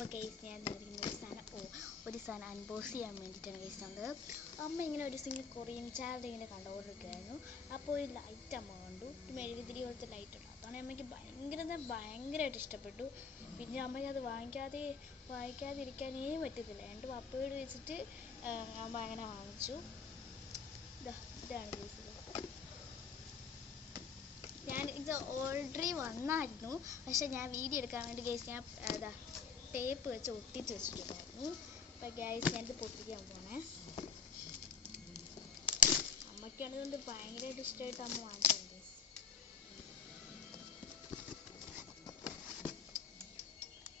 അപ്പോൾ കേസ് ഞാൻ ഒരു സാധനം അൺബോക്സ് ചെയ്യാൻ വേണ്ടിയിട്ടാണ് കേസ് വന്നത്. അമ്മ ഇങ്ങനെ ഒരു സിംഗിൾ കൊറിയൻ ചാനൽ ഇങ്ങനെ കണ്ടുകൊണ്ടിരിക്കുകയായിരുന്നു. അപ്പോൾ ഒരു ലൈറ്റ് അമ്മ കണ്ടു, ഒരു മെഴുകുതിരി പോലത്തെ ലൈറ്റ് ഉണ്ട്. അതാണ് അമ്മയ്ക്ക് ഭയങ്കരമായിട്ട് ഇഷ്ടപ്പെട്ടു. പിന്നെ അമ്മയ്ക്ക് അത് വാങ്ങിക്കാതിരിക്കാനേ പറ്റത്തില്ല. എൻ്റെ പപ്പയോട് വെച്ചിട്ട് അമ്മ അങ്ങനെ വാങ്ങിച്ചു. ഇതാണ് കേസ്. ഞാൻ ഇത് ഓൾറെഡി വന്നായിരുന്നു, പക്ഷെ ഞാൻ വീഡിയോ എടുക്കാൻ വേണ്ടി ഗൈസ് ഞാൻ ടേപ്പ് വെച്ച് ഒട്ടിച്ച് വെച്ചിട്ടുണ്ടായിരുന്നു. അപ്പോൾ ഗൈസ് ഞാനിത് പൊട്ടിക്കാൻ പോണേ. അമ്മയ്ക്കാണതുകൊണ്ട് ഭയങ്കരമായിട്ട് ഇഷ്ടമായിട്ട് അമ്മ വാങ്ങിച്ചു ഗൈസ്.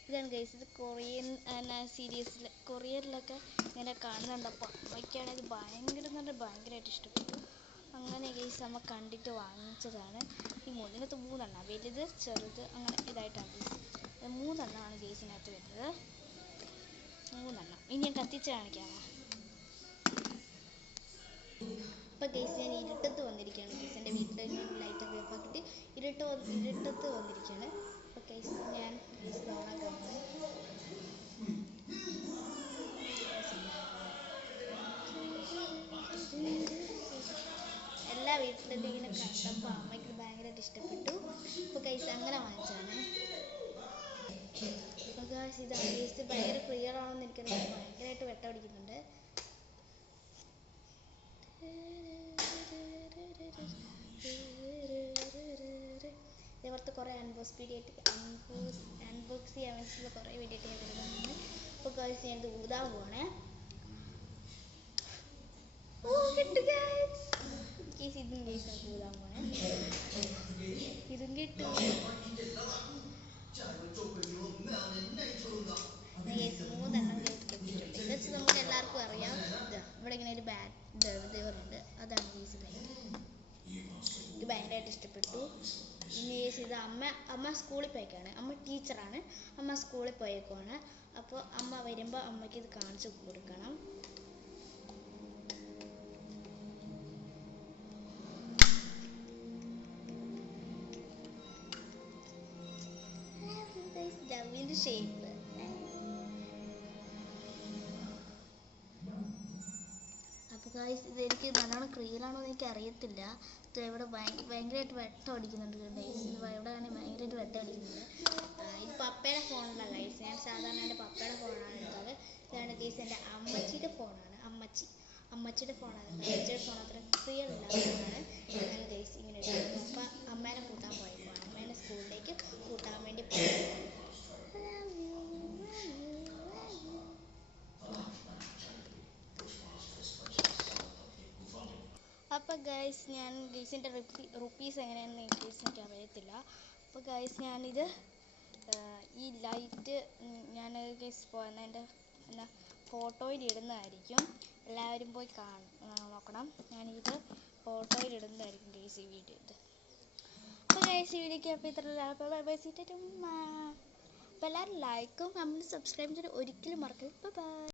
ഇതാണ് ഗൈസ്, ഇത് കൊറിയൻ സീരീസിൽ കൊറിയറിലൊക്കെ ഇങ്ങനെ കാണുന്നുണ്ട്. അപ്പോൾ അമ്മയ്ക്കാണെങ്കിൽ ഭയങ്കരമായിട്ട് ഇഷ്ടപ്പെട്ടു. അങ്ങനെ ഗൈസ് അമ്മ കണ്ടിട്ട് വാങ്ങിച്ചതാണ്. ഈ ഇതിനകത്ത് 3 എണ്ണം, വലുത് ചെറുത് അങ്ങനെ ഇതായിട്ടാണ് ഗൈസ്. 3 എണ്ണമാണ് ഗൈസിനകത്ത് വരുന്നത്. 3 എണ്ണം. ഇനി ഞാൻ കത്തിച്ച് കാണിക്കാമോ? അപ്പോൾ ഗൈസ് ഞാൻ ഇരുട്ടത്ത് വന്നിരിക്കുകയാണ് ഗൈസ്. എൻ്റെ വീട്ടിൽ ഞാൻ ലൈറ്റൊക്കെ ഓഫാക്കിയിട്ട് ഇരുട്ടത്ത് വന്നിരിക്കുകയാണ്. അപ്പോൾ ഗൈസ് ഞാൻ ഓണാക്കാൻ എല്ലാ വീട്ടിലും ഇങ്ങനെ കണ്ടപ്പോൾ അമ്മയ്ക്ക് ഭയങ്കരമായിട്ട് ഇഷ്ടപ്പെട്ടു. അപ്പോൾ ഗൈസ് അങ്ങനെ വാങ്ങിച്ചതാണ്. അപ്പോൾ ഗൈസ് ഇത് അന്വേഷിച്ച് ഭയങ്കര ക്ലിയർ ആണെന്ന് എനിക്കറിയാം. ഭയങ്കരമായിട്ട് വെട്ടം അടിക്കുന്നുണ്ട്. ഇതേപോലത്തെ കുറേ അൺബോക്സ് ചെയ്യാൻ വേണ്ടിയിട്ടുള്ള കുറേ വീഡിയോ ഞാൻ വരുന്നുണ്ട്. അപ്പോൾ ഗൈസ് ഞാൻ ഇത് ഊതാൻ പോവാണേ. ഇതും ഗൈസ് നമുക്ക് ഊതാൻ പോണേ. ഇതും കിട്ടും. 3 എണ്ണം കിട്ടിയിട്ടുണ്ട്. ഇത് വെച്ച് നമുക്ക് എല്ലാവർക്കും അറിയാം. ഇവിടെ ഇങ്ങനെ ഒരു ഉണ്ട്, അതാണ് ഗൈസ്. ഇത് ഭയങ്കരമായിട്ട് ഇഷ്ടപ്പെട്ടു. ഇനി ഗൈസ് ഇത് അമ്മ സ്കൂളിൽ പോയേക്കാണ്. അമ്മ ടീച്ചറാണ്. അമ്മ സ്കൂളിൽ പോയേക്കുവാണ്. അപ്പോൾ അമ്മ വരുമ്പോൾ അമ്മയ്ക്ക് ഇത് കാണിച്ചു കൊടുക്കണം. ഡവിൻ്റെ ഷേപ്പ്. അപ്പോൾ ഗൈസ് ഇതെനിക്ക് നല്ലോണം ക്ലിയർ ആണോ എന്ന് എനിക്ക് അറിയത്തില്ല. ഇത് ഇവിടെ ഭയങ്കരമായിട്ട് വെട്ടം അടിക്കുന്നുണ്ട് ഗൈസ്. ഇവിടെയാണ് ഭയങ്കരമായിട്ട് വെട്ടം അടിക്കുന്നുണ്ട്. ഇത് പപ്പയുടെ ഫോണല്ല ഗൈസ്. ഞാൻ സാധാരണ എൻ്റെ പപ്പയുടെ ഫോണാണ് എടുത്തത്. ഇതാണ് ഗൈസ് എൻ്റെ അമ്മച്ചിയുടെ ഫോണാണ്. അമ്മച്ചിയുടെ ഫോണാണ്. അമ്മച്ചിയുടെ ഫോൺ അത്ര ക്ലിയർ ഇല്ലാത്തതാണ് ഞാൻ ഗൈസ് ഇങ്ങനെ എടുക്കുന്നത്. അപ്പം അമ്മേനെ കൂട്ടാൻ പോയപ്പോൾ അമ്മേനെ സ്കൂളിലേക്ക് കൂട്ടാൻ വേണ്ടി പോയി. അപ്പോൾ ഗൈസ് ഞാൻ ഗൈസിൻ്റെ റുപ്പീസ് എങ്ങനെയാണെന്ന് എനിക്ക് അറിയത്തില്ല. അപ്പോൾ ഗൈസ് ഞാനിത് ഈ ലൈറ്റ് ഞാൻ ഗൈസ് എൻ്റെ ഫോട്ടോയിൽ ഇടുന്നതായിരിക്കും. എല്ലാവരും പോയി നോക്കണം. ഞാനിത് ഫോട്ടോയിൽ ഇടുന്നതായിരിക്കും ഗൈസ് ഈ വീഡിയോ. അപ്പോൾ ഗൈസ് ഈ വീഡിയോക്ക് അപ്പോൾ ഇത്ര അപ്പോൾ എല്ലാവരും ലൈക്കും കമൻറ്റും സബ്സ്ക്രൈബ് ചെയ്ത് ഒരിക്കലും മറക്കരുത്. ബൈ.